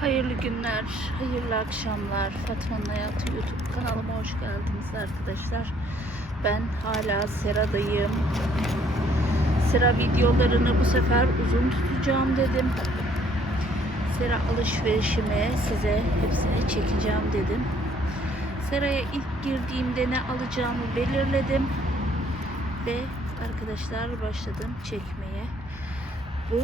Hayırlı günler, hayırlı akşamlar. Fatma'nın Hayatı YouTube kanalıma hoş geldiniz arkadaşlar. Ben hala Sera'dayım. Sera videolarını bu sefer uzun tutacağım dedim. Sera alışverişimi size hepsini çekeceğim dedim. Sera'ya ilk girdiğimde ne alacağımı belirledim. Ve arkadaşlar başladım çekmeye. Bu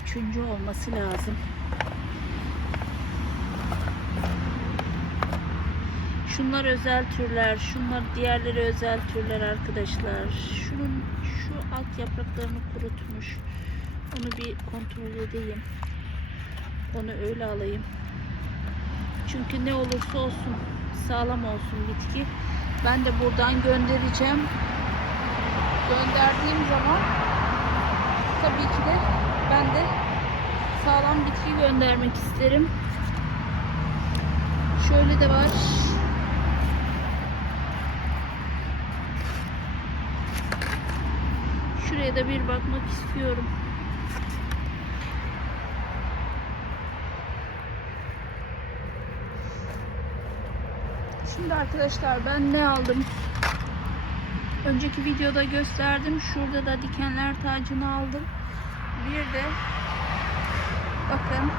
üçüncü olması lazım. Şunlar özel türler, şunlar diğerleri özel türler arkadaşlar. Şunun şu alt yapraklarını kurutmuş. Onu bir kontrol edeyim. Onu öyle alayım. Çünkü ne olursa olsun sağlam olsun bitki. Ben de buradan göndereceğim. Gönderdiğim zaman tabii ki de ben de sağlam bitki göndermek isterim. Şöyle de var. Şuraya da bir bakmak istiyorum. Şimdi arkadaşlar ben ne aldım? Önceki videoda gösterdim. Şurada da dikenler tacını aldım. Bir de bakın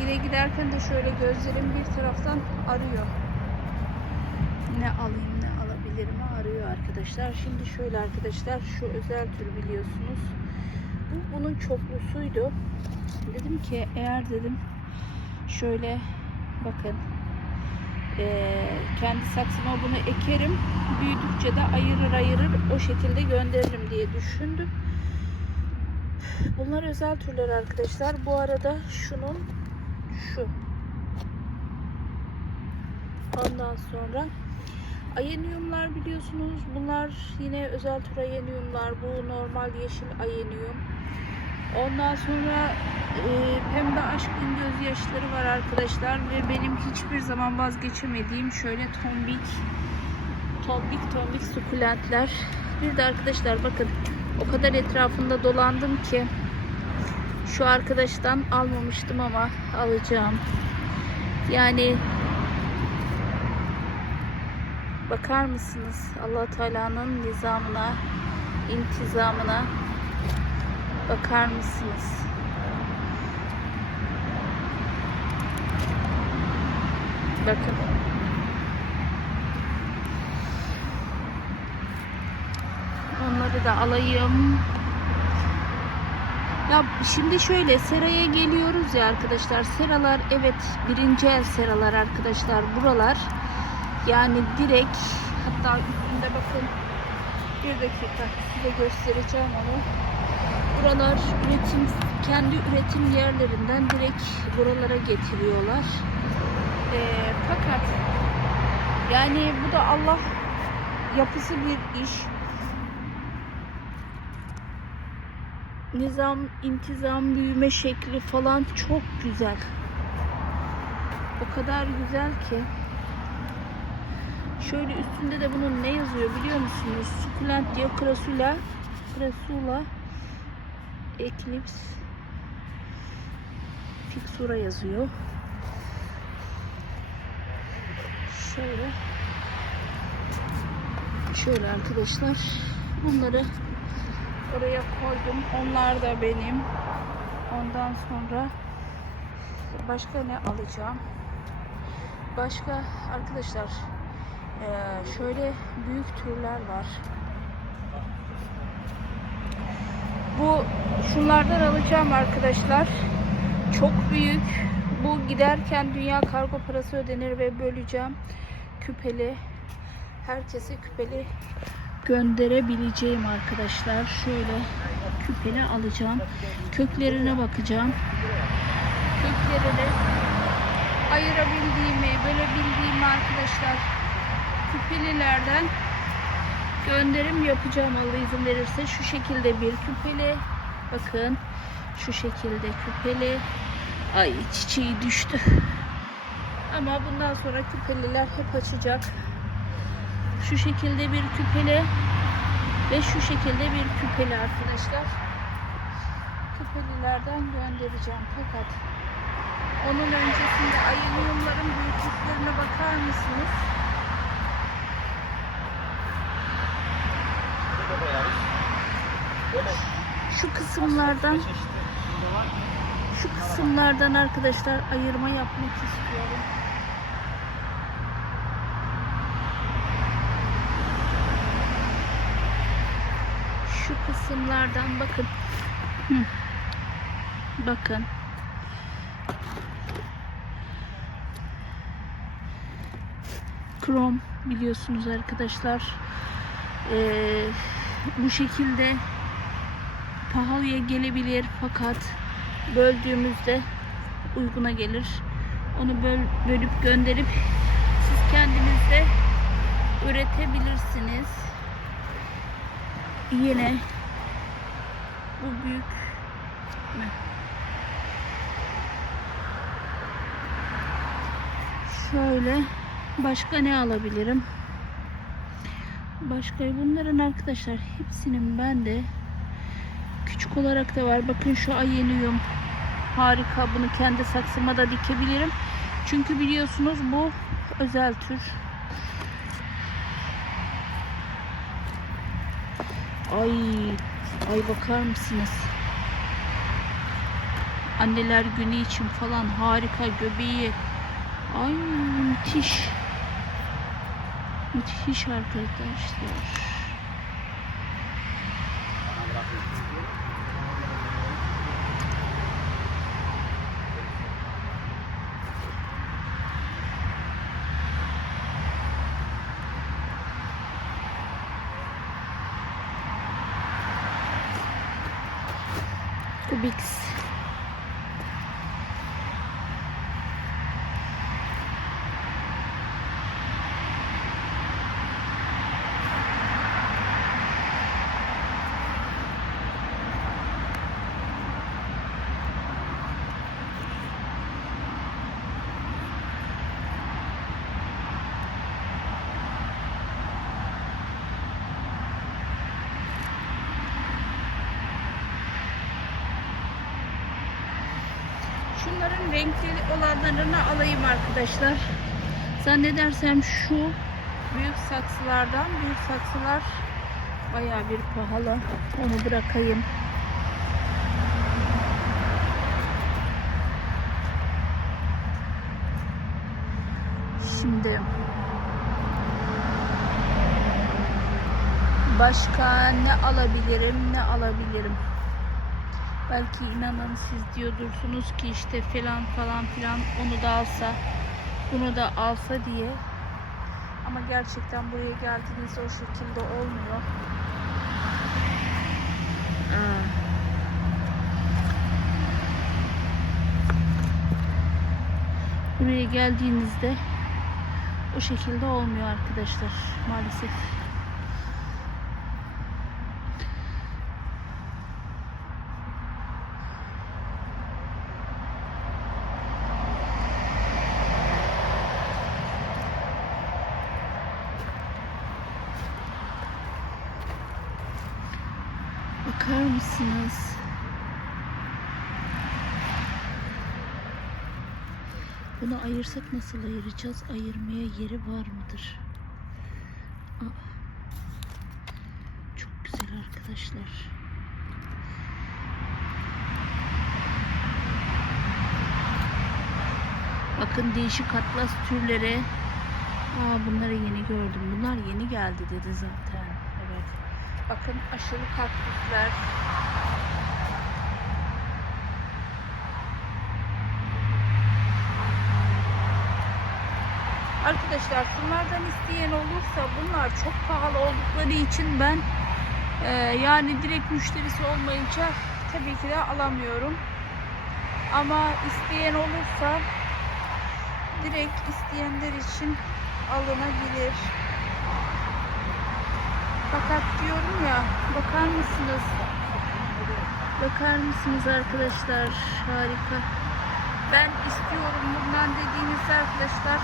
yine giderken de şöyle gözlerim bir taraftan arıyor. Ne alayım ne alabilirim arkadaşlar. Şimdi şöyle arkadaşlar şu özel tür biliyorsunuz. Bu bunun çoklusuydu. Dedim ki eğer dedim şöyle bakın eee, kendi saksıma bunu ekerim. Büyüdükçe de ayırır ayırır o şekilde gönderirim diye düşündüm. Bunlar özel türler arkadaşlar. Bu arada şunun şu. Ondan sonra ayenyumlar biliyorsunuz. Bunlar yine özel tür ayenyumlar. Bu normal yeşil ayenyum. Ondan sonra e, pembe aşkın gözyaşları var arkadaşlar ve benim hiçbir zaman vazgeçemediğim şöyle tombik tombik tombik sukulentler. Bir de arkadaşlar bakın o kadar etrafında dolandım ki şu arkadaştan almamıştım ama alacağım. Yani bakar mısınız Allah Teala'nın nizamına, intizamına bakar mısınız? Bakın. Onları da alayım. Ya şimdi şöyle seraya geliyoruz ya arkadaşlar. Seralar evet birinci el seralar arkadaşlar. Buralar yani direkt hatta üstünde bakın bir dakika size göstereceğim onu. Buralar üretim kendi üretim yerlerinden direkt buralara getiriyorlar. Ee, fakat yani bu da Allah yapısı bir iş. Nizam, intizam, büyüme şekli falan çok güzel. O kadar güzel ki. Şöyle üstünde de bunun ne yazıyor biliyor musunuz? Sukulent diyor. Krasula. Krasula. Eclipse. Fixura yazıyor. Şöyle. Şöyle arkadaşlar. Bunları oraya koydum. Onlar da benim. Ondan sonra başka ne alacağım? Başka arkadaşlar eee, şöyle büyük türler var. Bu şunlardan alacağım arkadaşlar. Çok büyük. Bu giderken dünya kargo parası ödenir ve böleceğim. Küpeli. Herkese küpeli gönderebileceğim arkadaşlar. Şöyle küpeli alacağım. Köklerine bakacağım. Köklerini ayırabildiğimi, bölebildiğimi arkadaşlar küpelilerden gönderim yapacağım Allah izin verirse. Şu şekilde bir küpeli. Bakın şu şekilde küpeli. Ay çiçeği düştü. Ama bundan sonra küpeliler hep açacak. Şu şekilde bir küpeli ve şu şekilde bir küpeli arkadaşlar. Küpelilerden göndereceğim fakat Onun öncesinde ayılıyumların büyüklüklerine bakar mısınız? Şu kısımlardan şu kısımlardan arkadaşlar ayırma yapmak istiyorum. Şu kısımlardan bakın. Bakın. Krom biliyorsunuz arkadaşlar. Ee, bu şekilde pahalıya gelebilir fakat böldüğümüzde uyguna gelir. Onu böl, bölüp gönderip siz kendiniz de üretebilirsiniz. Yine bu büyük? Şöyle başka ne alabilirim? Başka bunların arkadaşlar hepsinin bende küçük olarak da var. Bakın şu ayenium harika. Bunu kendi saksıma da dikebilirim. Çünkü biliyorsunuz bu özel tür. Ay, ay bakar mısınız? Anneler günü için falan harika göbeği. Ay müthiş. Müthiş arkadaşlar. Bana Şunların renkli olanlarını alayım arkadaşlar. Zannedersem şu büyük saksılardan büyük saksılar bayağı bir pahalı. Onu bırakayım. Şimdi başka ne alabilirim ne alabilirim belki inanın siz diyordursunuz ki işte falan falan filan onu da alsa bunu da alsa diye ama gerçekten buraya geldiğinizde o şekilde olmuyor. Buraya geldiğinizde o şekilde olmuyor arkadaşlar maalesef. Bakar mısınız? Bunu ayırsak nasıl ayıracağız? Ayırmaya yeri var mıdır? Aa, çok güzel arkadaşlar. Bakın değişik atlas türleri. Aa, bunları yeni gördüm. Bunlar yeni geldi dedi zaten. Bakın aşılı kaktüsler. Arkadaşlar bunlardan isteyen olursa bunlar çok pahalı oldukları için ben e, yani direkt müşterisi olmayınca tabii ki de alamıyorum. Ama isteyen olursa direkt isteyenler için alınabilir. Fakat diyorum ya bakar mısınız? Bakar mısınız arkadaşlar? Harika. Ben istiyorum bundan dediğinizde arkadaşlar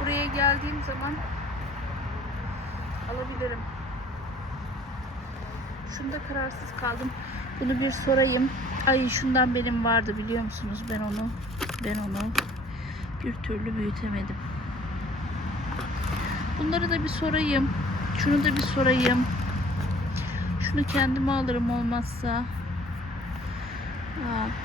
buraya geldiğim zaman alabilirim. Şunda kararsız kaldım. Bunu bir sorayım. Ay şundan benim vardı biliyor musunuz? Ben onu ben onu bir türlü büyütemedim. Bunları da bir sorayım. Şunu da bir sorayım. Şunu kendime alırım olmazsa. Aa.